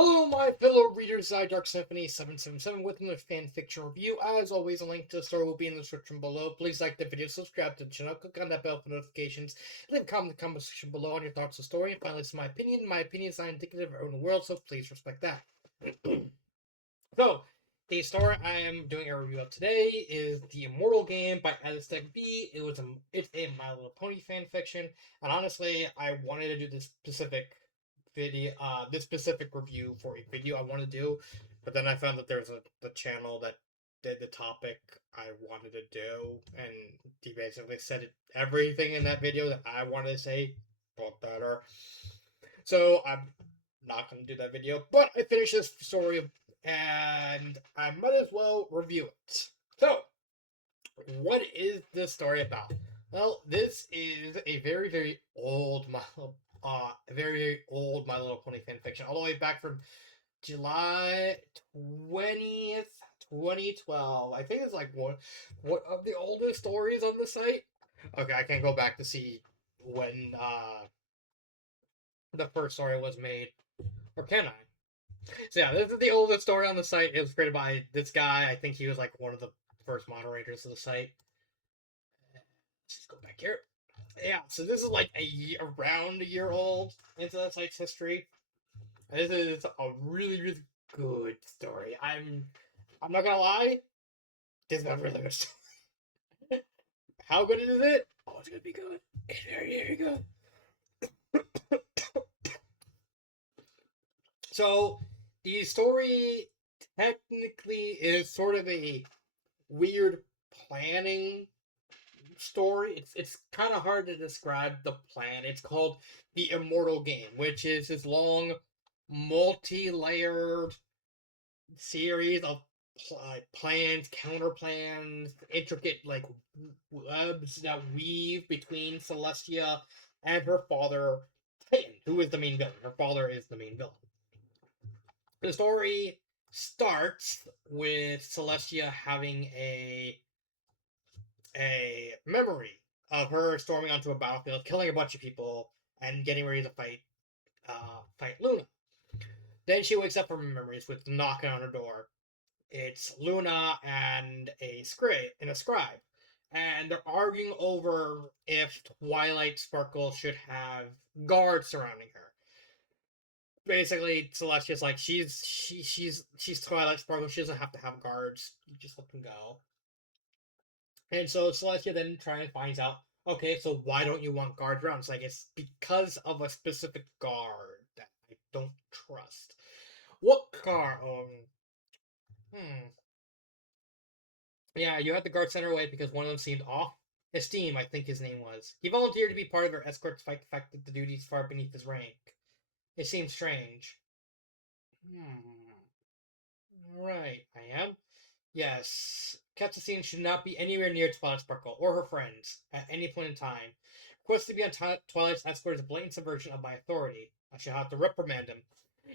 Hello, my fellow readers. I Dark Symphony 777 with another fanfiction review. As always, a link to the story will be in the description below. Please like the video, subscribe to the channel, click on that bell for notifications, leave a comment in the comment section below on your thoughts on the story. And finally, it's my opinion. My opinion is not indicative of everyone in the world, so please respect that. So, the story I am doing a review of today is the Immortal game by Aztec B. It's a My Little Pony fanfiction, and honestly, I wanted to do this specific review for a video I want to do, but then I found that there's the channel that did the topic I wanted to do, and he basically said everything in that video that I wanted to say, but better. So I'm not going to do that video, but I finished this story and I might as well review it. So, what is this story about? Well, this is a very old very old My Little Pony fanfiction, all the way back from July 20th, 2012. I think it's like one of the oldest stories on the site. Okay, I can go back to see when the first story was made, or can I? So yeah, this is the oldest story on the site. It was created by this guy. I think he was like one of the first moderators of the site. Let's just go back here. Yeah, so this is like around a year old into the site's history. This is a really good story. I'm not gonna lie, this is a really good story. How good is it? Oh, it's gonna be good. It's very good. So the story technically is sort of a weird planning story. It's kind of hard to describe the plan. It's called the Immortal game, which is this long, multi-layered series of plans, counter plans, intricate like webs that weave between Celestia and her father, Titan, who is the main villain. Her father is the main villain. The story starts with Celestia having a memory of her storming onto a battlefield, killing a bunch of people, and getting ready to fight Luna. Then she wakes up from her memories with knocking on her door. It's Luna and a scribe, and they're arguing over if Twilight Sparkle should have guards surrounding her. Basically, Celestia's like she's Twilight Sparkle. She doesn't have to have guards. You just let them go. And so Celestia then tries and finds out, okay, so why don't you want guards around? It's like, it's because of a specific guard that I don't trust. What guard? Hmm. Yeah, you had the guard sent her away because one of them seemed off. Esteem, I think his name was. He volunteered to be part of her escort despite the fact that the duties far beneath his rank. It seems strange. Right, I am. Yes, Katsucine should not be anywhere near Twilight Sparkle or her friends at any point in time. Request to be on Twilight's escort is a blatant subversion of my authority. I shall have to reprimand him.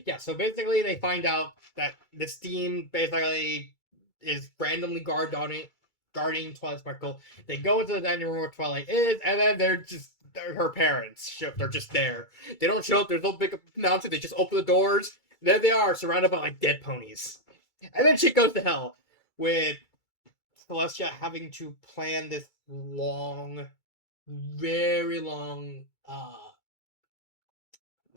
Yeah, so basically they find out that this team basically is randomly guarding Twilight Sparkle. They go into the dining room where Twilight is, and then they're her parents. They're just there. They don't show up. There's no big announcement. They just open the doors. There they are, surrounded by like dead ponies. And then shit goes to hell with Celestia having to plan this very long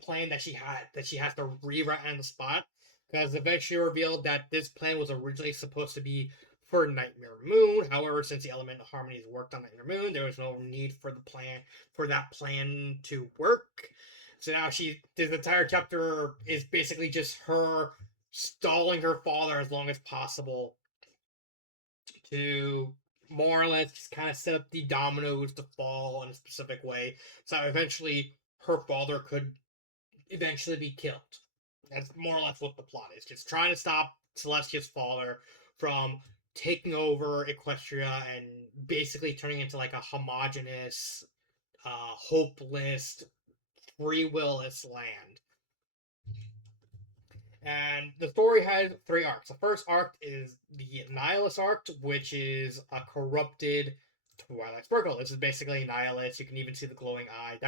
plan that she has to rewrite on the spot, because eventually revealed that this plan was originally supposed to be for Nightmare Moon. However, since the element of harmonies worked on Nightmare Moon, there was no need for that plan to work. So now this entire chapter is basically just her stalling her father as long as possible to more or less just kind of set up the dominoes to fall in a specific way, so eventually her father could eventually be killed. That's more or less what the plot is. Just trying to stop Celestia's father from taking over Equestria and basically turning into like a homogenous, hopeless, free willless land. And the story has three arcs. The first arc is the Nihilus arc, which is a corrupted Twilight Sparkle. This is basically Nihilus. You can even see the glowing eye.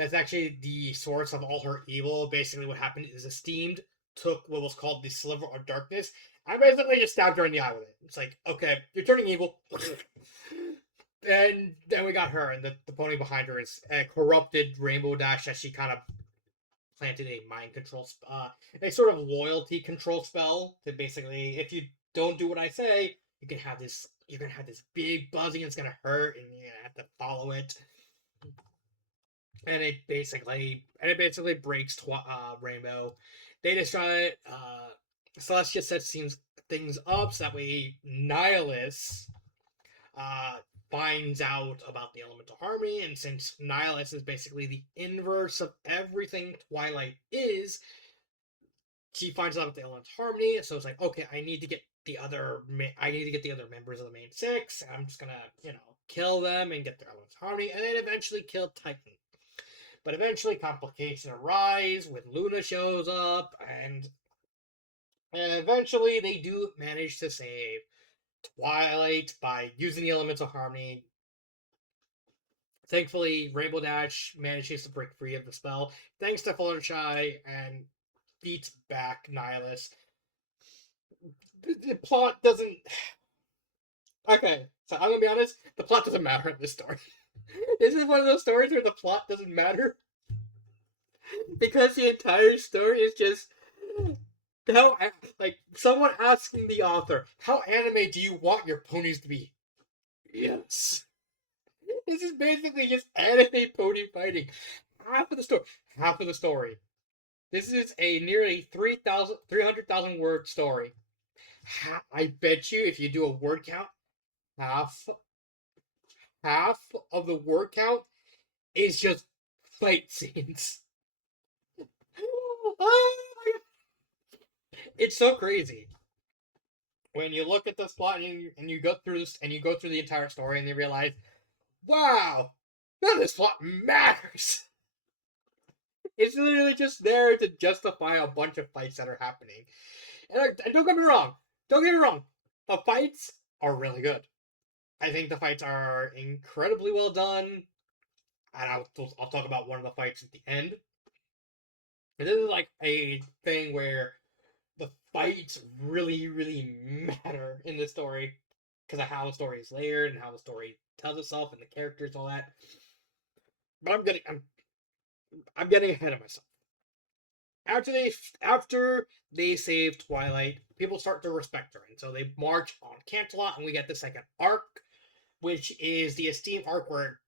that's actually the source of all her evil. Basically, what happened is Esteemed took what was called the Sliver of Darkness. I basically just stabbed her in the eye with it. It's like, okay, you're turning evil. And then we got her, and the pony behind her is a corrupted Rainbow Dash that she kind of planted a mind control, a sort of loyalty control spell to basically, if you don't do what I say, you can have this. You're gonna have this big buzzing. It's gonna hurt, and you're gonna have to follow it. And it basically breaks Rainbow. They destroy it. Celestia sets things up so that way Nihilus uh, finds out about the elemental harmony, and since Nihilus is basically the inverse of everything Twilight is, she finds out about the elemental harmony. So it's like, okay, I need to get the other members of the main six. I'm just gonna kill them and get their elemental harmony, and then eventually kill Titan. But eventually, complications arise when Luna shows up, and eventually they do manage to save Twilight by using the elements of harmony. Thankfully, Rainbow Dash manages to break free of the spell thanks to Fluttershy and beats back Nihilus. The plot doesn't. Okay, so I'm gonna be honest. The plot doesn't matter in this story. This is one of those stories where the plot doesn't matter because the entire story is just how, like, someone asking the author, "How anime do you want your ponies to be?" Yes. This is basically just anime pony fighting. Half of the story. Half of the story. This is a nearly 300,000 word story. I bet you if you do a word count, half half of the word count is just fight scenes. It's so crazy when you look at this plot and you go through this and you go through the entire story and you realize, wow, none of this plot matters. It's literally just there to justify a bunch of fights that are happening. And don't get me wrong. Don't get me wrong. The fights are really good. I think the fights are incredibly well done. And I'll talk about one of the fights at the end. And this is like a thing where the fights really, really matter in this story because of how the story is layered and how the story tells itself and the characters, all that. But I'm getting ahead of myself. After they save Twilight, people start to respect her, and so they march on Canterlot, and we get the second arc, which is the Esteem arc, where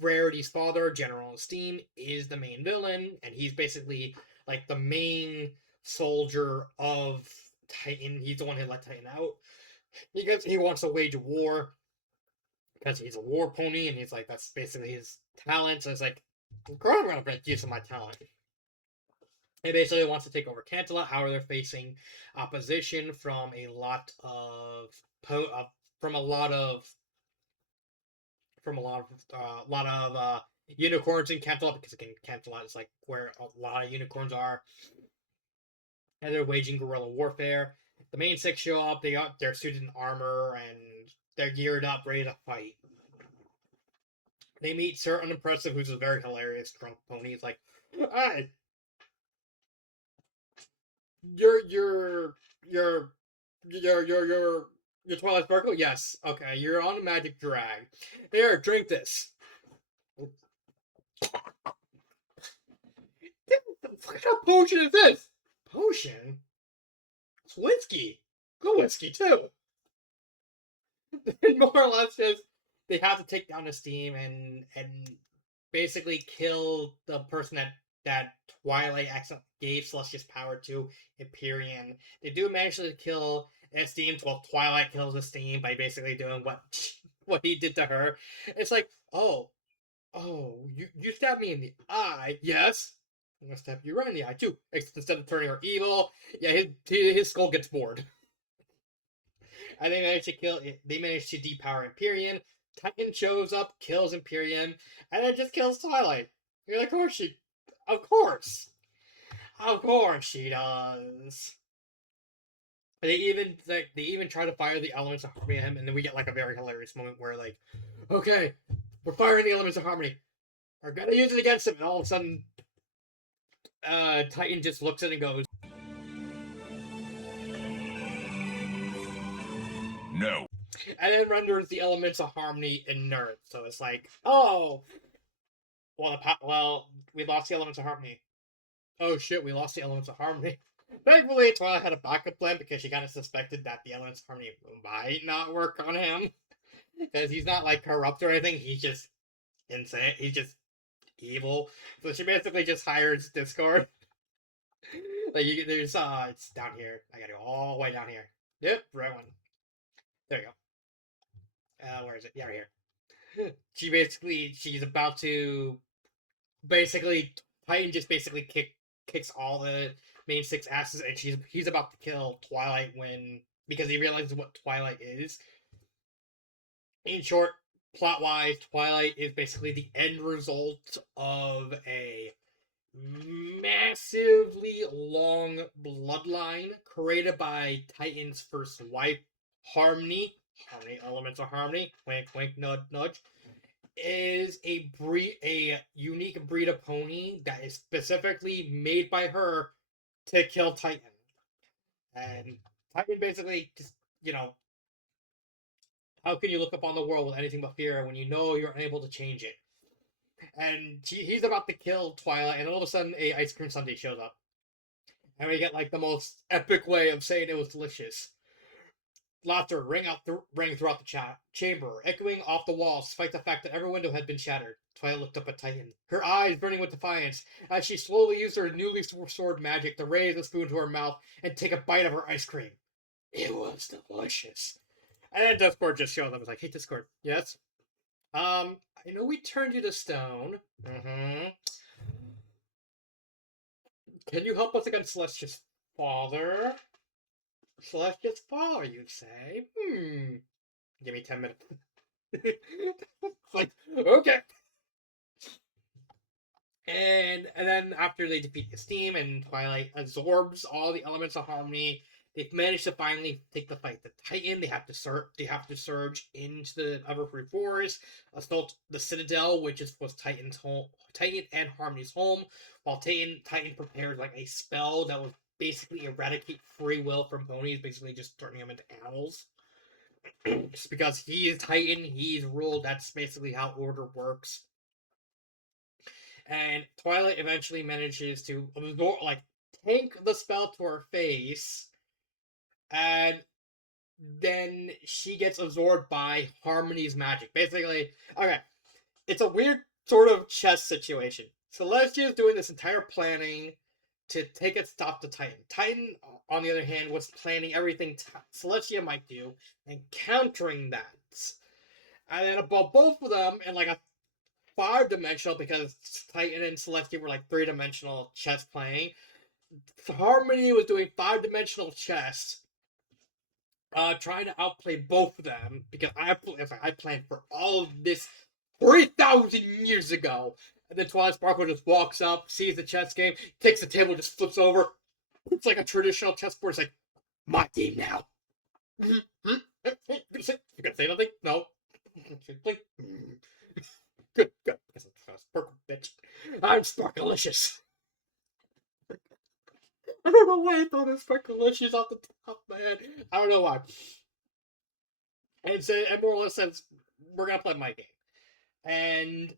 Rarity's father, General Esteem, is the main villain, and he's basically like the main soldier of Titan. He's the one who let Titan out because he wants to wage a war because he's a war pony, and he's like that's basically his talent. So it's like, girl, I'm gonna make use of my talent. He basically wants to take over Canterlot. However, they're facing opposition from a lot of from a lot of unicorns in Canterlot, because again, Canterlot is like where a lot of unicorns are, and they're waging guerrilla warfare. The main six show up. They're suited in armor and they're geared up, ready to fight. They meet Sir Unimpressive, who's a very hilarious drunk pony. He's like, "Hey, you're your Twilight Sparkle? Yes. Okay, you're on a magic drag. Here, drink this." What kind of potion is this? Potion? It's whiskey. Good whiskey, too. And more or less just, they have to take down Esteem and basically kill the person that Twilight accidentally gave Celestia's power to, Empyrean. They do manage to kill Esteem while Twilight kills Esteem by basically doing what he did to her. It's like, oh, you stabbed me in the eye, yes. I'm gonna stab you right in the eye too. Except instead of turning her evil, yeah, his skull gets bored. And they manage to kill. They manage to depower Empyrean. Titan shows up, kills Empyrean, and then just kills Twilight. You're like, of course she does. They even try to fire the elements of harmony at him, and then we get like a very hilarious moment where like, okay, we're firing the elements of harmony. are gonna use it against him, and all of a sudden, Titan just looks at it and goes, No. and then renders the elements of harmony inert. So it's like, oh, well, we lost the elements of harmony. Oh shit, we lost the elements of harmony. Thankfully, Twilight had a backup plan because she kind of suspected that the elements of harmony might not work on him. Because he's not like corrupt or anything, he's just insane. He's just evil. So she basically just hires Discord. Like there's it's down here. I gotta go all the way down here. Yep, right one. There you go. Where is it? Yeah, right here. She's about to basically Titan just basically kicks all the main six asses, and he's about to kill Twilight when because he realizes what Twilight is. In short, plot wise, Twilight is basically the end result of a massively long bloodline created by Titan's first wife, Harmony. Harmony, elements of harmony. Wink, wink, nudge, nudge. Is a unique breed of pony that is specifically made by her to kill Titan. And Titan basically just, how can you look upon the world with anything but fear when you know you're unable to change it? And he's about to kill Twilight, and all of a sudden, a ice cream sundae shows up, and we get like the most epic way of saying it was delicious. Laughter rang throughout the chamber, echoing off the walls, despite the fact that every window had been shattered. Twilight looked up at Titan, her eyes burning with defiance, as she slowly used her newly restored magic to raise the spoon to her mouth and take a bite of her ice cream. It was delicious. And then Discord just showed up. I was like, hey, Discord, yes? I know we turned you to stone. Mm-hmm. Can you help us against Celestia's father? Celestia's father, you say? Give me 10 minutes. Like, okay. And then after they defeat the Steam and Twilight absorbs all the elements of harmony, they've managed to finally take the fight to Titan. They have to surge into the Everfree Forest, assault the Citadel, which was Titan's home, Titan and Harmony's home, while Titan prepares like a spell that would basically eradicate free will from ponies, basically just turning them into animals. Just because he is Titan, he's ruled. That's basically how order works. And Twilight eventually manages to absorb, like, tank the spell to her face, and then she gets absorbed by Harmony's magic. Basically, okay, it's a weird sort of chess situation. Celestia is doing this entire planning to take a stop to Titan. Titan, on the other hand, was planning everything Celestia might do and countering that. And then above both of them, in like a 5-dimensional, because Titan and Celestia were like 3-dimensional chess playing. Harmony was doing 5-dimensional chess, trying to outplay both of them because I planned for all of this 3,000 years ago. And then Twilight Sparkle just walks up, sees the chess game, takes the table, just flips over. It's like a traditional chessboard. It's like, my game now. You gonna say nothing? No. Good. Sparkle bitch. I'm Sparkalicious. I don't know why I thought of Sparkalicious off the top of my head. I don't know why. And so, and more or less says, we're gonna play my game. And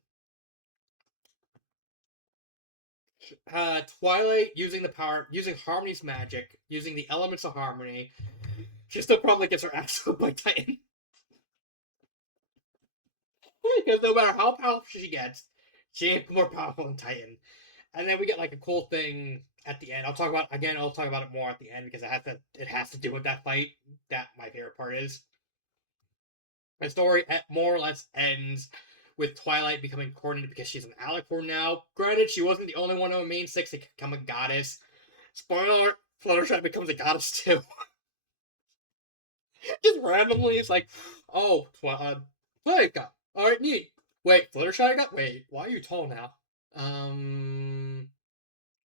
Twilight using Harmony's magic, using the elements of Harmony, she still probably gets her ass whipped by Titan. Because no matter how powerful she gets, she ain't more powerful than Titan. And then we get like a cool thing at the end. I'll talk about it more at the end because it has to do with that fight. That my favorite part is. The story more or less ends with Twilight becoming coordinated because she's an Alicorn now. Granted, she wasn't the only one of the main six to become a goddess. Spoiler: Fluttershy becomes a goddess too. Just randomly, it's like, oh, Twilight got. Alright, neat. Wait, Fluttershy got? Wait, why are you tall now?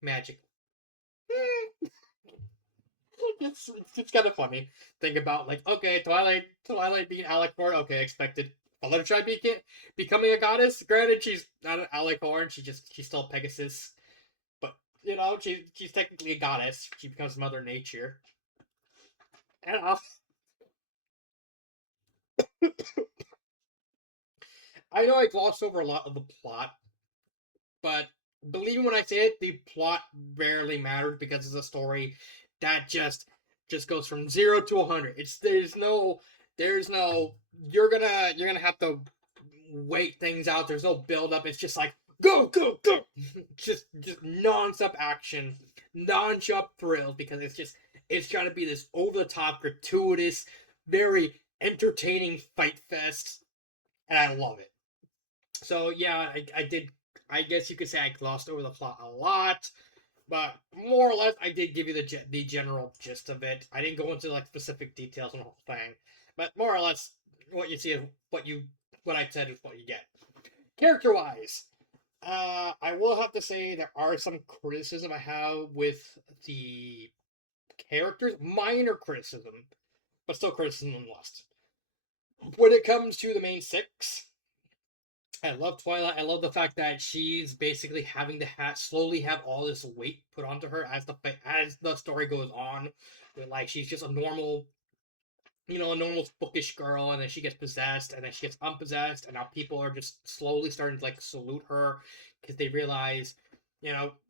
Magic. It's kind of funny. Think about, like, okay, Twilight being Alicorn, okay, expected. Fluttershy becoming a goddess. Granted, she's not an alicorn. She's still Pegasus, but she's technically a goddess. She becomes Mother Nature. And I know I glossed over a lot of the plot, but believe me when I say it, the plot barely matters because it's a story that just goes from 0 to 100. It's there's no you're gonna have to wait things out. There's no build up. It's just like go go go, just non-stop action, non-stop thrills because it's trying to be this over the top, gratuitous, very entertaining fight fest, and I love it. So yeah, I did. I guess you could say I glossed over the plot a lot, but more or less I did give you the general gist of it. I didn't go into like specific details on the whole thing, but more or less what you see is what I said is what you get. Character wise, I will have to say there are some criticism I have with the characters, minor criticism, but still criticism nonetheless. When it comes to the main six, I love Twilight. I love the fact that she's basically having to slowly have all this weight put onto her as the story goes on. Like she's just a normal, a normal bookish girl, and then she gets possessed, and then she gets unpossessed, and now people are just slowly starting to like salute her because they realize,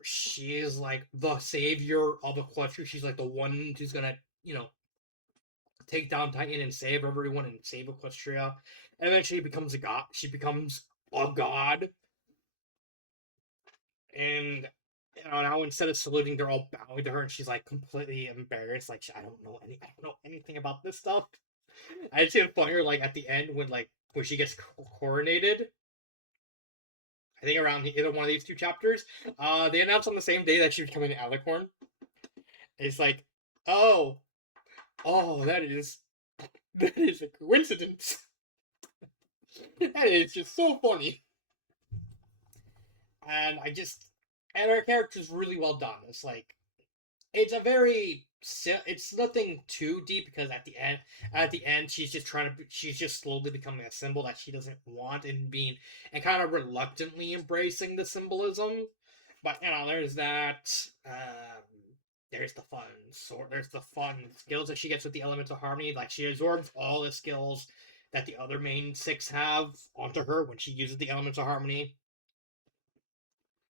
she is like the savior of Equestria. She's like the one who's gonna, take down Titan and save everyone and save Equestria. And then she becomes a god. She becomes a god, and now instead of saluting, they're all bowing to her, and she's like completely embarrassed. Like I don't know anything about this stuff. I just see it funnier, like at the end when she gets coronated. I think around either one of these two chapters, they announced on the same day that she's becoming an alicorn. It's like, oh, oh, that is a coincidence. That is just so funny, and her character's really well done. It's like it's a very it's nothing too deep because at the end she's just slowly becoming a symbol that she doesn't want and kind of reluctantly embracing the symbolism, but there's that. There's the fun there's the fun skills that she gets with the elements of harmony. Like she absorbs all the skills that the other main six have onto her when she uses the elements of harmony.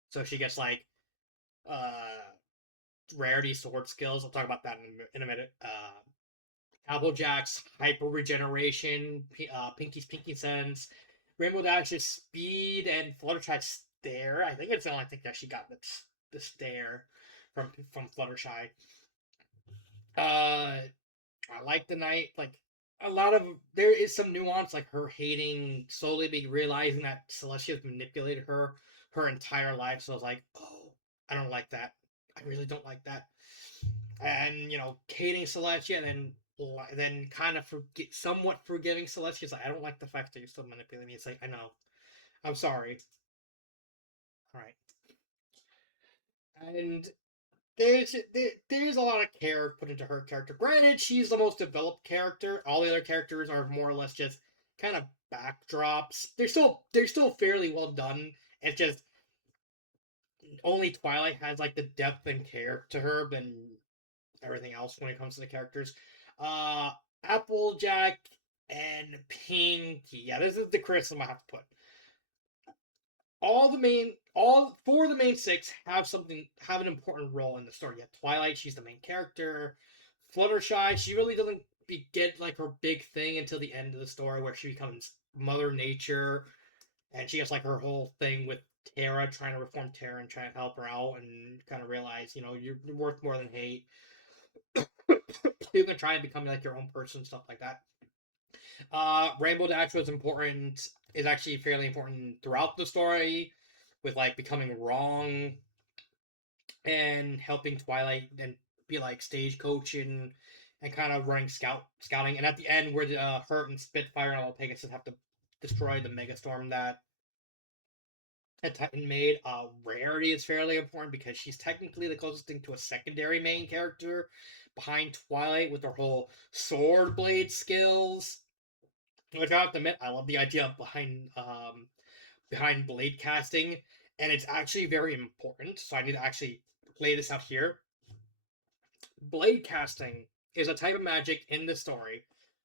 So she gets like uh rarity sword skills. I'll talk about that in a minute. Applejack's hyper regeneration, Pinky's Pinky Sense, Rainbow Dash's speed, and Fluttershy's stare. I think it's the only thing that she got the stare from Fluttershy. I like the night. Like a lot of there is some nuance, like her hating slowly be realizing that Celestia's manipulated her entire life. So I was like, oh, I don't like that. I really don't like that. And hating Celestia, and then kind of somewhat forgiving Celestia. It's like I don't like the fact that you're still manipulating me. It's like I know, I'm sorry. All right, and there's a lot of care put into her character. Granted, she's the most developed character. All the other characters are more or less just kind of backdrops. They're still fairly well done. It's just only Twilight has like the depth and care to her than everything else when it comes to the characters. Uh, Applejack and Pinky. Yeah, this is the criticism I have to put. All four of the main six have an important role in the story. Yeah, Twilight, she's the main character. Fluttershy, she really doesn't get like her big thing until the end of the story where she becomes Mother Nature, and she has like her whole thing with Terra, trying to reform Terra and trying to help her out and kind of realize, you're worth more than hate. You're gonna try and become like your own person, stuff like that. Rainbow Dash was important. Is actually fairly important throughout the story, with like becoming wrong and helping Twilight and be like stagecoach and kind of running scouting. And at the end, where Hurt and Spitfire and all Pegasus have to destroy the Megastorm that Titan made. Rarity is fairly important because she's technically the closest thing to a secondary main character behind Twilight with her whole sword blade skills. which I have to admit, I love the idea behind blade casting, and it's actually very important. So I need to actually lay this out here. Blade casting is a type of magic in the story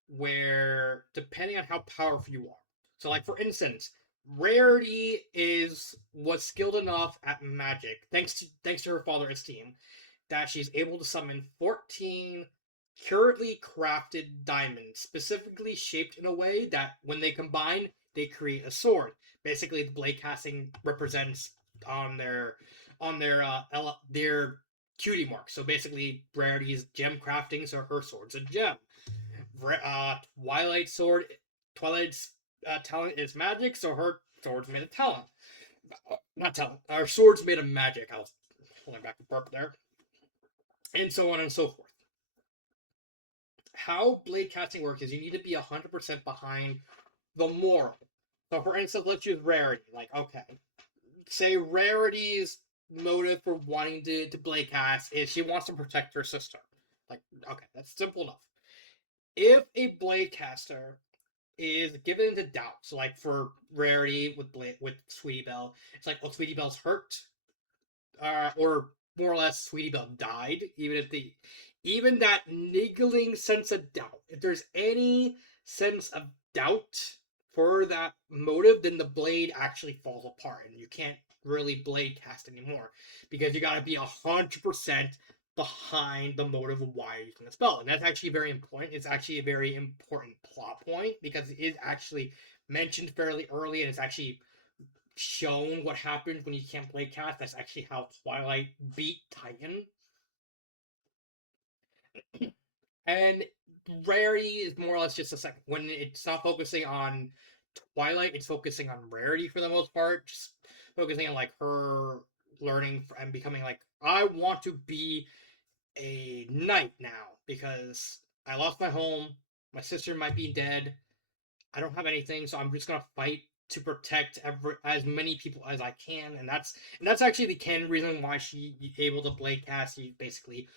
where, depending on how powerful you are, so like for instance, Rarity was skilled enough at magic, thanks to her father Esteem, that she's able to summon 14 curately crafted diamonds, specifically shaped in a way that when they combine, they create a sword. Basically, the blade casting represents on their cutie mark. So basically, Rarity's gem crafting, so her sword's a gem. Twilight's sword, Twilight's talent is magic, so her sword's made of talent. Not talent. Our sword's made of magic. I was holding back a burp there, and so on and so forth. How blade casting works is you need to be 100% behind the moral. So, for instance, let's use Rarity. Like, okay, say Rarity's motive for wanting to blade cast is she wants to protect her sister. Like, okay, that's simple enough. If a blade caster is given into doubt, so like for Rarity with Sweetie Belle, it's like, oh, Sweetie Belle's hurt, or more or less, Sweetie Belle died. Even that niggling sense of doubt, if there's any sense of doubt for that motive, then the blade actually falls apart, and you can't really blade cast anymore because you got to be 100% behind the motive of why you're using the spell, and that's actually very important. It's actually a very important plot point because it is actually mentioned fairly early, and it's actually shown what happens when you can't play cast. That's actually how Twilight beat Titan. And Rarity is more or less just a second. When it's not focusing on Twilight, it's focusing on Rarity for the most part. Just focusing on like her learning and becoming like, I want to be a knight now because I lost my home. My sister might be dead. I don't have anything, so I'm just gonna fight to protect as many people as I can, and that's actually the canon reason why she able to blade cast. She's basically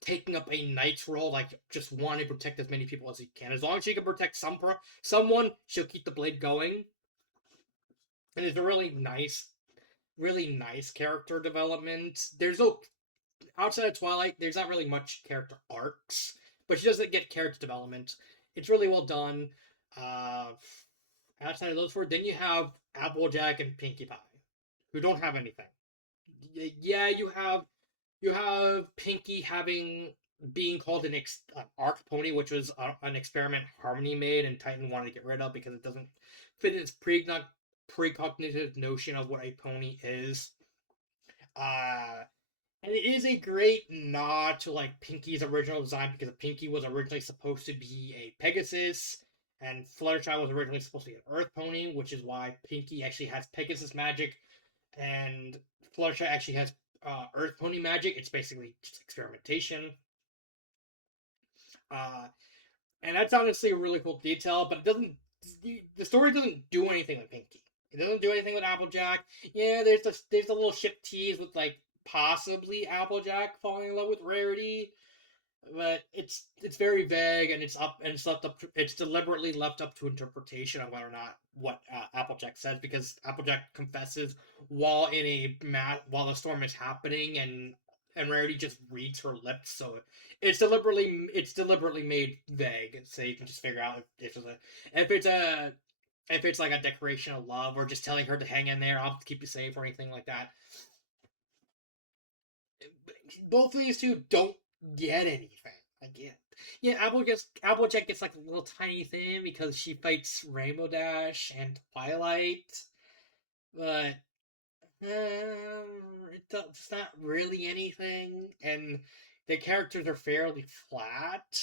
taking up a knight's role, like just wanting to protect as many people as he can. As long as she can protect someone, she'll keep the blade going. And it's a really nice character development. There's no outside of Twilight, there's not really much character arcs, but she doesn't get character development. It's really well done. Uh, Outside of those four, then you have Applejack and Pinkie Pie, who don't have anything. Yeah, you have Pinkie being called an arc pony, which was an experiment Harmony made, and Titan wanted to get rid of because it doesn't fit in its precognitive notion of what a pony is. Uh, and it is a great nod to like Pinkie's original design because Pinkie was originally supposed to be a Pegasus, and Fluttershy was originally supposed to be an Earth Pony, which is why Pinkie actually has Pegasus magic, and Fluttershy actually has Earth Pony magic. It's basically just experimentation. Uh, and that's honestly a really cool detail, but it doesn't. The story doesn't do anything with Pinkie. It doesn't do anything with Applejack. Yeah, there's a little ship tease with like possibly Applejack falling in love with Rarity, but it's very vague and it's deliberately left up to interpretation of whether or not what Applejack says, because Applejack confesses while the storm is happening, and Rarity just reads her lips, so it's deliberately made vague so you can just figure out if it's a if it's like a declaration of love or just telling her to hang in there, I'll keep you safe, or anything like that. Both of these two don't get anything. I get. Yeah, Applejack gets like a little tiny thing because she fights Rainbow Dash and Twilight, but it's not really anything, and the characters are fairly flat.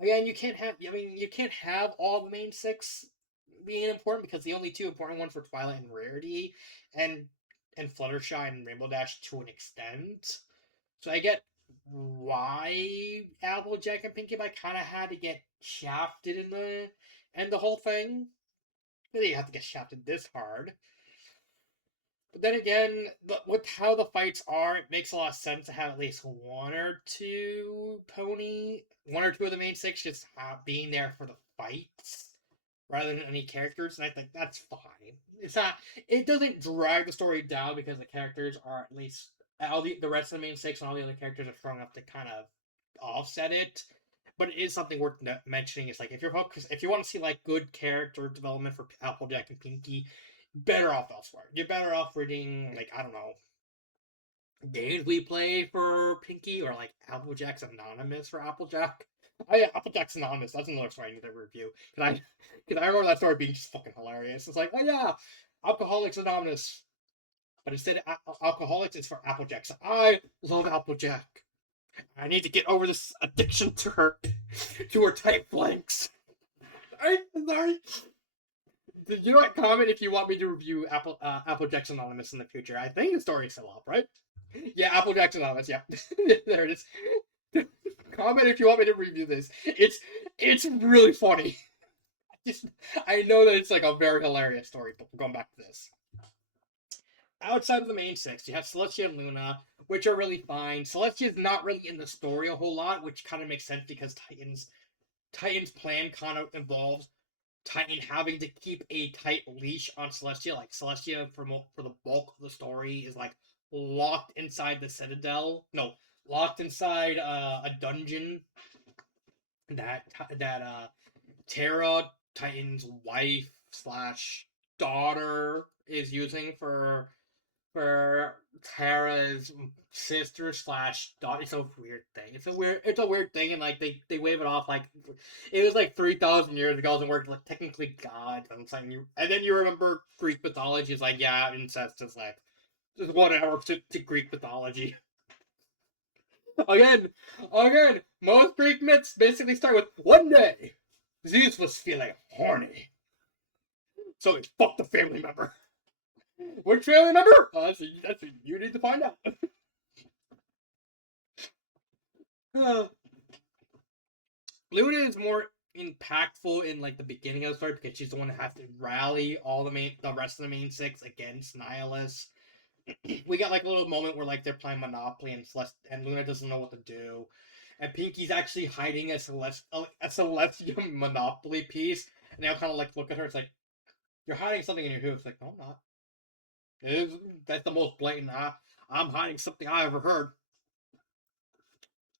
Again, you can't have all the main six being important because the only two important ones were Twilight and Rarity, and Fluttershy and Rainbow Dash to an extent. So I get why Applejack and Pinkie Pie kind of had to get shafted in the whole thing. They didn't have to get shafted this hard. But then again, with how the fights are, it makes a lot of sense to have at least one or two of the main six just being there for the fights. rather than any characters, and I think that's fine. It's not. It doesn't drag the story down because the characters are at least all the rest of the main six and all the other characters are strong enough to kind of offset it. But it is something worth mentioning. It's like if you want to see like good character development for Applejack and Pinky, better off elsewhere. You're better off reading like I don't know games we play for Pinky or like Applejack's Anonymous for Applejack. Oh yeah, Applejack's Anonymous. That's another story I need to review. Cause I remember that story being just fucking hilarious. It's like, oh yeah, Alcoholics Anonymous, but instead Alcoholics is for Applejack. So I love Applejack. I need to get over this addiction to her tight flanks. I'm sorry. You know what? Comment if you want me to review Applejack's Anonymous in the future. I think the story's still up, right? Yeah, Applejack's Anonymous. Yeah, there it is. Comment if you want me to review this. It's really funny. I know that it's like a very hilarious story, but going back to this. Outside of the main six, you have Celestia and Luna, which are really fine. Celestia's not really in the story a whole lot, which kind of makes sense because Titan's plan kind of involves Titan having to keep a tight leash on Celestia. Like Celestia, for the bulk of the story, is like locked inside the Citadel. No, locked inside a dungeon that Terra, Titan's wife slash daughter, is using for Terra's sister slash daughter. It's a weird thing. It's a weird thing, and like they wave it off like it was like 3,000 years ago, and we're like technically gods. And saying and then you remember Greek mythology is like yeah, incest is like just whatever to Greek mythology. again, again, most Greek myths basically start with one day Zeus was feeling horny, so he fucked a family member. Which family member? That's you need to find out. Luna is more impactful in like the beginning of the story because she's the one that has to rally all the rest of the main six against Nihilus. We got like a little moment where like they're playing Monopoly and Luna doesn't know what to do, and Pinky's actually hiding a celestial Monopoly piece, and they all kind of like look at her. It's like you're hiding something in your hoop. It's like no, I'm not. That's the most blatant. I'm hiding something I ever heard.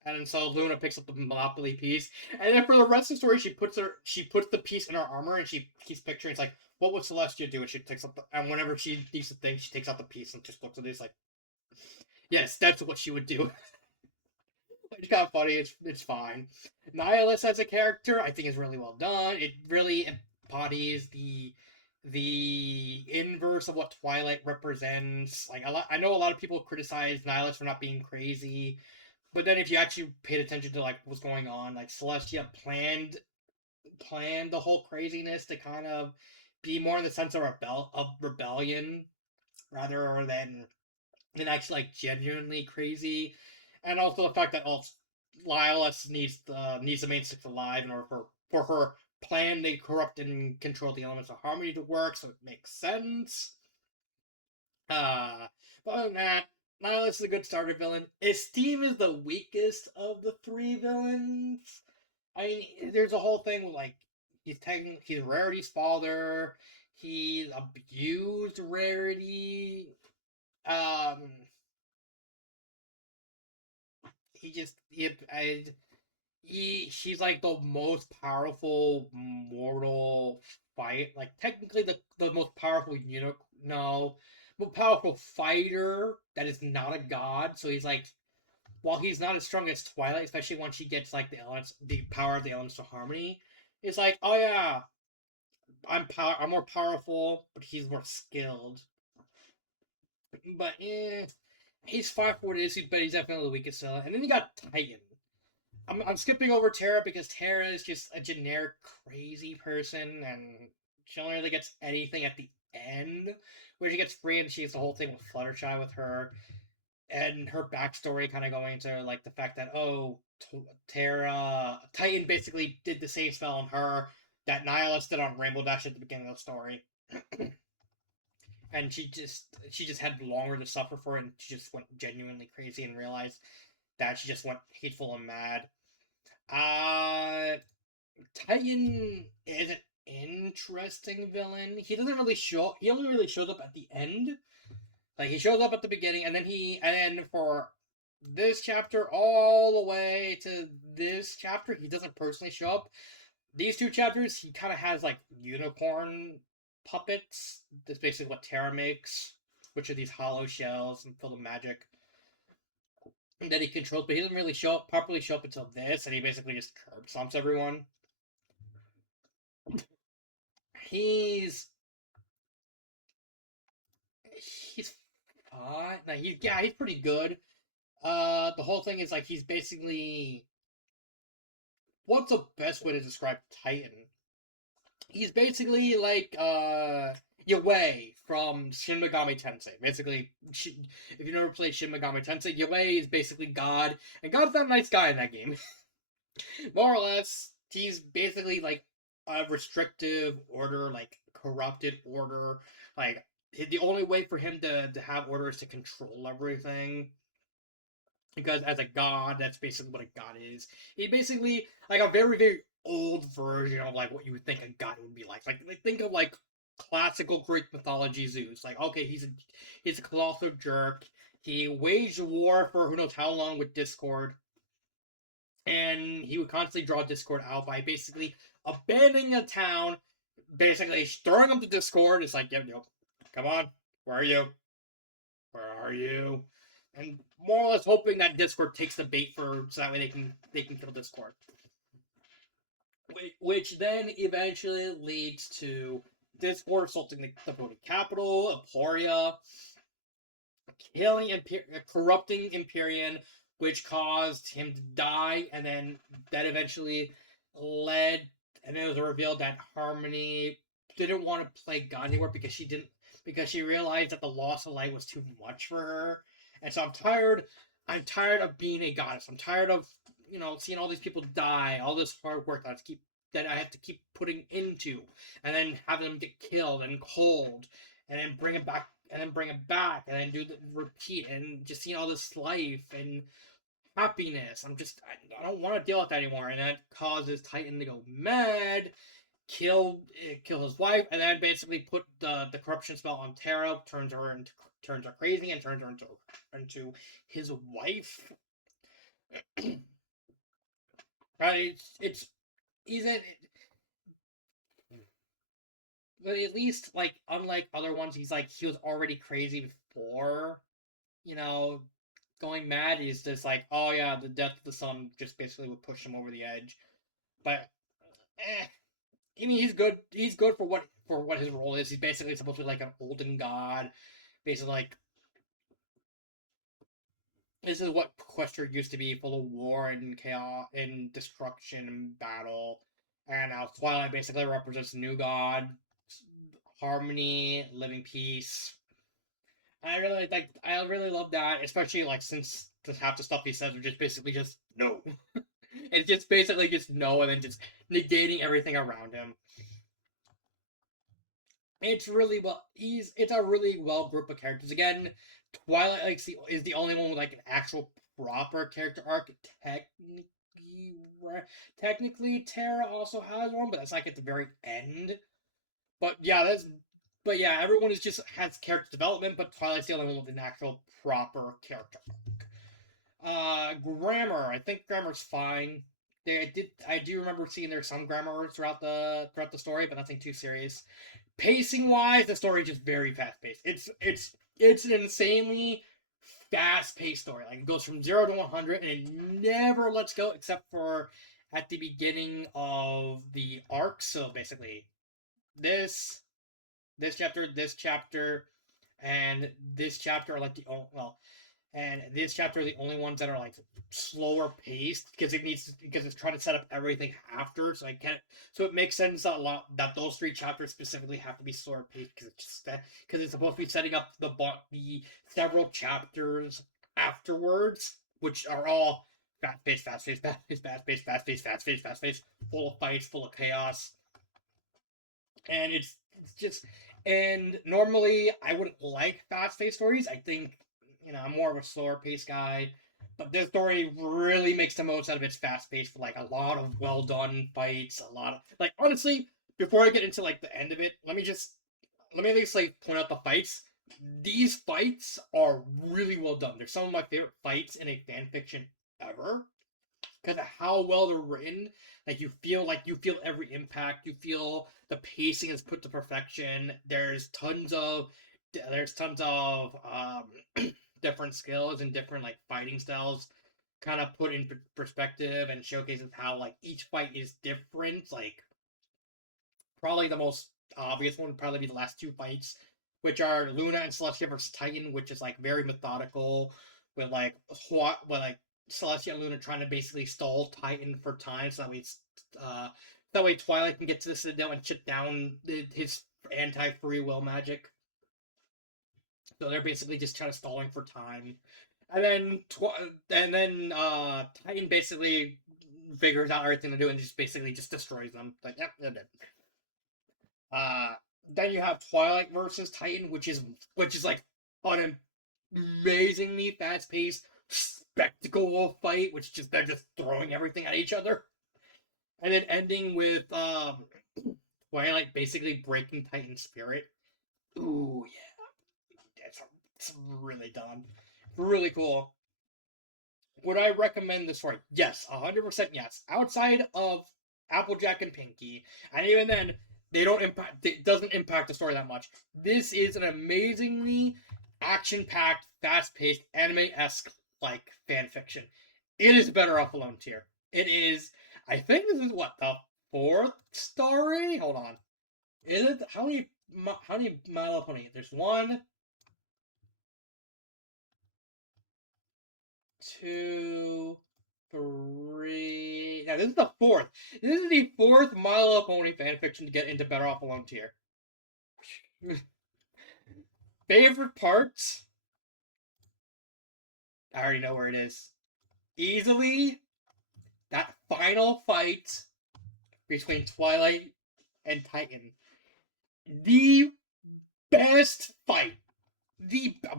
And so Luna picks up the Monopoly piece, and then for the rest of the story, she puts the piece in her armor, and she keeps picturing. It's like, what would Celestia do? And she takes up and whenever she needs the thing, she takes out the piece and just looks at it. It's like, yes, that's what she would do. It's kind of funny. It's fine. Nihilus as a character, I think, is really well done. It really embodies the inverse of what Twilight represents. Like I know a lot of people criticize Nihilus for not being crazy, but then if you actually paid attention to like what's going on, like Celestia planned the whole craziness to kind of be more in the sense of rebellion rather than actually like genuinely crazy, and also the fact that Lylus needs the main six alive in order for her plan to corrupt and control the elements of harmony to work, so it makes sense. Uh, but other than that, Nihilus is a good starter villain. Esteem is the weakest of the three villains. I mean, there's a whole thing with like he's Rarity's father. He's abused Rarity. Um, he just she's like the most powerful mortal fight. Like technically the most powerful no, most powerful fighter that is not a god. So he's like while he's not as strong as Twilight, especially once she gets like the power of the elements to harmony, it's like, oh yeah, I'm more powerful, but he's more skilled. But he's 5'4" but he's definitely the weakest villain. And then you got Titan. I'm skipping over Terra because Terra is just a generic crazy person, and she only really gets anything at the end, where she gets free and she has the whole thing with Fluttershy with her, and her backstory kind of going into like the fact that Terra Titan basically did the same spell on her that Nihilus did on Rainbow Dash at the beginning of the story. And she just had longer to suffer for it, and she just went genuinely crazy and realized that she just went hateful and mad. Uh Titan isn't interesting villain. He doesn't really show. He only really shows up at the end. Like he shows up at the beginning, and then for this chapter all the way to this chapter, he doesn't personally show up. These two chapters, he kind of has like unicorn puppets. That's basically what Terra makes, which are these hollow shells and full of magic that he controls. But he doesn't really properly show up until this, and he basically just curb stomps everyone. He's he's fine. Like he's pretty good. The whole thing is like he's basically, what's the best way to describe Titan? He's basically like Yue from Shin Megami Tensei. Basically, if you never played Shin Megami Tensei, Yue is basically God, and God's not a nice guy in that game. More or less, he's basically like a restrictive order, like corrupted order. Like the only way for him to have order is to control everything. Because as a god, that's basically what a god is. He basically like a very very old version of like what you would think a god would be like. Like think of like classical Greek mythology Zeus. Like okay, he's a colossal jerk. He waged war for who knows how long with Discord, and he would constantly draw Discord out by basically abandoning a town, basically throwing them to Discord. It's like, come on, where are you? Where are you? And more or less hoping that Discord takes the bait so that way they can kill Discord. Which then eventually leads to Discord assaulting the voting capital, Emporia, killing corrupting Empyrean, which caused him to die, and then that eventually led, and it was revealed that Harmony didn't want to play God anymore because she realized that the loss of light was too much for her, and so I'm tired of being a goddess. I'm tired of seeing all these people die, all this hard work that I have to keep putting into, and then having them get killed and cold, and then bring it back and then do the repeat and just seeing all this life and happiness. I don't want to deal with that anymore, and that causes Titan to go mad, kill his wife, and then basically put the corruption spell on Terra, turns her crazy, and turns her into his wife. It's isn't. But at least, like, unlike other ones, he was already crazy before, you know, going mad. He's just like, oh yeah, the death of the sun just basically would push him over the edge. But, I mean, he's good. He's good for what his role is. He's basically supposed to be like an olden god. Basically, like this is what Questor used to be, full of war and chaos and destruction and battle. And now Twilight basically represents new god, harmony, living peace. I really love that, especially like since half the stuff he says are just basically just no. It's just basically just no, and then just negating everything around him. It's a really well group of characters. Again, Twilight is the only one with like an actual proper character arc. Technically, Terra also has one, but that's like at the very end. But yeah, everyone is just has character development, but Twilight's the only one with an actual proper character arc. Grammar. I think grammar's fine. I do remember seeing there's some grammar throughout the story, but nothing too serious. Pacing wise, the story is just very fast paced. It's an insanely fast paced story. Like it goes from 0 to 100 and it never lets go except for at the beginning of the arc. So basically, this this chapter, and this chapter are like and this chapter are the only ones that are like slower paced because it's trying to set up everything after. So I can't. So it makes sense that those three chapters specifically have to be slower paced because it's supposed to be setting up the several chapters afterwards, which are all fast paced, fast paced, fast paced, fast paced, fast paced, fast paced, fast paced, full of fights, full of chaos, and it's just. And normally I wouldn't like fast paced stories. I think I'm more of a slower paced guy. But this story really makes the most out of its fast pace for like a lot of well done fights, a lot of like honestly, before I get into like the end of it, let me at least like point out the fights. These fights are really well done. They're some of my favorite fights in a fan fiction ever because of how well they're written. Like you feel every impact. You feel the pacing is put to perfection. There's tons of different skills and different like fighting styles kind of put in perspective and showcases how like each fight is different. Like probably the most obvious one would probably be the last two fights, which are Luna and Celestia versus Titan, which is like very methodical, with Celestia and Luna trying to basically stall Titan for time, so that way Twilight can get to the Citadel and shut down his anti-free will magic. So they're basically just kind of stalling for time, and then Titan basically figures out everything to do and just basically just destroys them. Like, yep, they're dead. Uh, then you have Twilight versus Titan, which is like an amazingly fast paced spectacle fight, which just they're just throwing everything at each other, and then ending with Twilight basically breaking Titan's spirit. Ooh yeah, that's really done, really cool. Would I recommend this story? Yes, 100% yes. Outside of Applejack and Pinky, and even then, it doesn't impact the story that much. This is an amazingly action-packed, fast-paced, anime-esque like fan fiction. It is better off alone tier. It is. I think this is what the fourth story. Hold on. Is it how many? How many My Little Pony? There's one, two, three. Now this is the fourth. This is the fourth My Little Pony fanfiction to get into Better Off Alone tier. Favorite parts? I already know where it is. Easily, that final fight between Twilight and Titan. The best fight.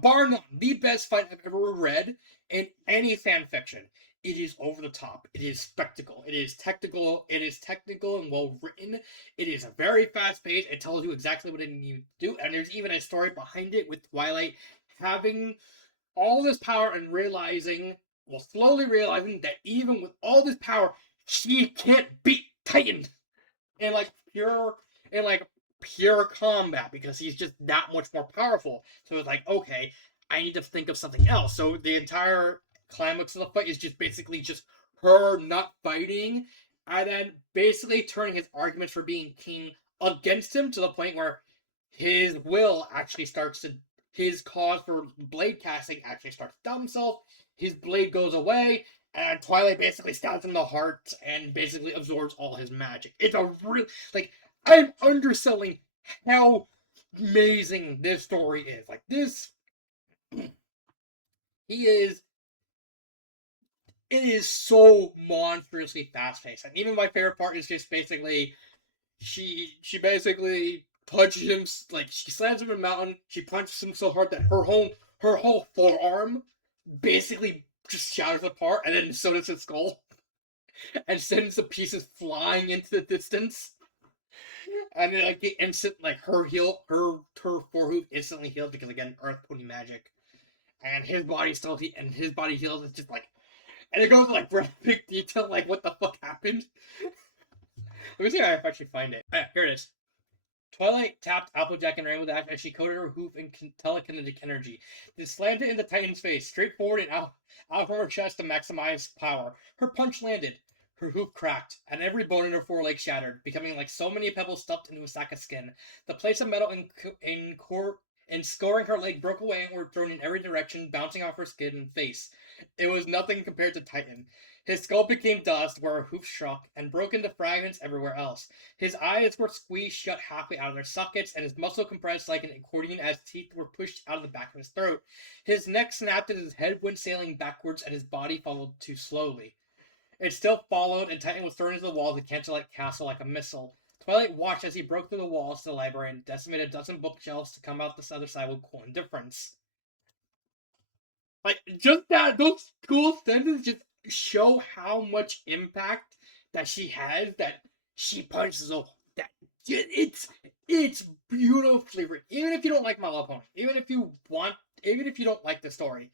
Bar none, the best fight I've ever read in any fan fiction. It is over the top. It is spectacle. It is technical. It is technical and well written. It is a very fast pace. It tells you exactly what it needs to do, and there's even a story behind it with Twilight having all this power and slowly realizing that even with all this power, she can't beat Titan in like pure combat because he's just that much more powerful. So it's like, okay, I need to think of something else. So the entire climax of the fight is just basically just her not fighting and then basically turning his arguments for being king against him to the point where his will actually starts to his cause for blade casting actually starts to doubt himself. His blade goes away, and Twilight basically stabs him in the heart and basically absorbs all his magic. It's a real like I'm underselling how amazing this story is. Like this, he is. It is so monstrously fast paced, and even my favorite part is just basically she basically punches him like she slams him in a mountain. She punches him so hard that her whole forearm basically just shatters apart, and then so does his skull, and sends the pieces flying into the distance. And then, like the instant, like her forehoof instantly heals because again, Earth Pony magic, and his body heals. It's just like, and it goes to like graphic detail, like what the fuck happened. Let me see if I can actually find it. Oh, yeah, here it is. Twilight tapped Applejack and Rainbow Dash as she coated her hoof in telekinetic energy. This slammed it in the Titan's face, straight forward and out from her chest to maximize power. Her punch landed. Her hoof cracked, and every bone in her foreleg shattered, becoming like so many pebbles stuffed into a sack of skin. The plates of metal in scoring her leg broke away and were thrown in every direction, bouncing off her skin and face. It was nothing compared to Titan. His skull became dust where her hoof shrunk, and broke into fragments everywhere else. His eyes were squeezed shut halfway out of their sockets, and his muscle compressed like an accordion as teeth were pushed out of the back of his throat. His neck snapped as his head went sailing backwards, and his body followed too slowly. It still followed, and Titan was thrown into the walls of the Canterlight Castle like a missile. Twilight watched as he broke through the walls to the library and decimated a dozen bookshelves to come out the other side with cool indifference. Like, just those cool sentences just show how much impact that she has, that she punches that it's beautifully written. Even if you don't like My Little Pony, even if you don't like the story,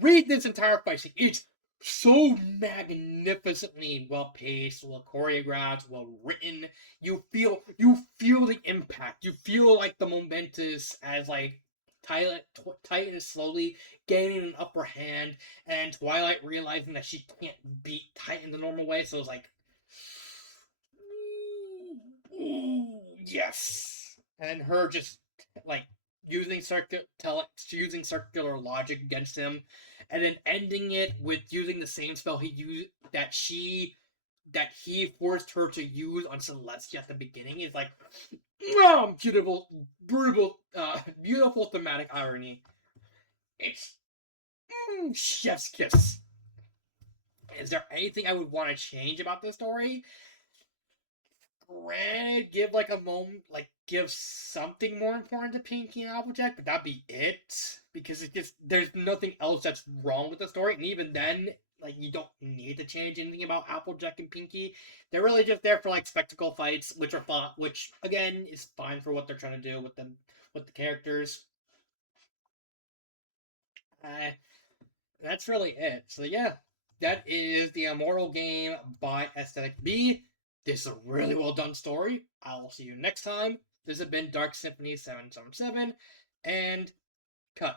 read this entire fight scene. It's so magnificently well paced, well choreographed, well written. You feel the impact. You feel like the momentous as like Titan is slowly gaining an upper hand, and Twilight realizing that she can't beat Titan the normal way. So it's like, ooh, yes, and then her just like using circular logic against him, and then ending it with using the same spell he used that he forced her to use on Celestia at the beginning is like, beautiful, brutal, beautiful thematic irony. It's chef's kiss. Is there anything I would want to change about this story? Granted, give like a moment, like give something more important to Pinky and Applejack, but that'd be it. Because it just there's nothing else that's wrong with the story, and even then, like you don't need to change anything about Applejack and Pinky. They're really just there for like spectacle fights, which are fun, which again is fine for what they're trying to do with them with the characters. Uh, that's really it. So yeah, that is the Immortal game by Aesthetic B. This is a really well done story. I will see you next time. This has been Dark Symphony 777, and cut.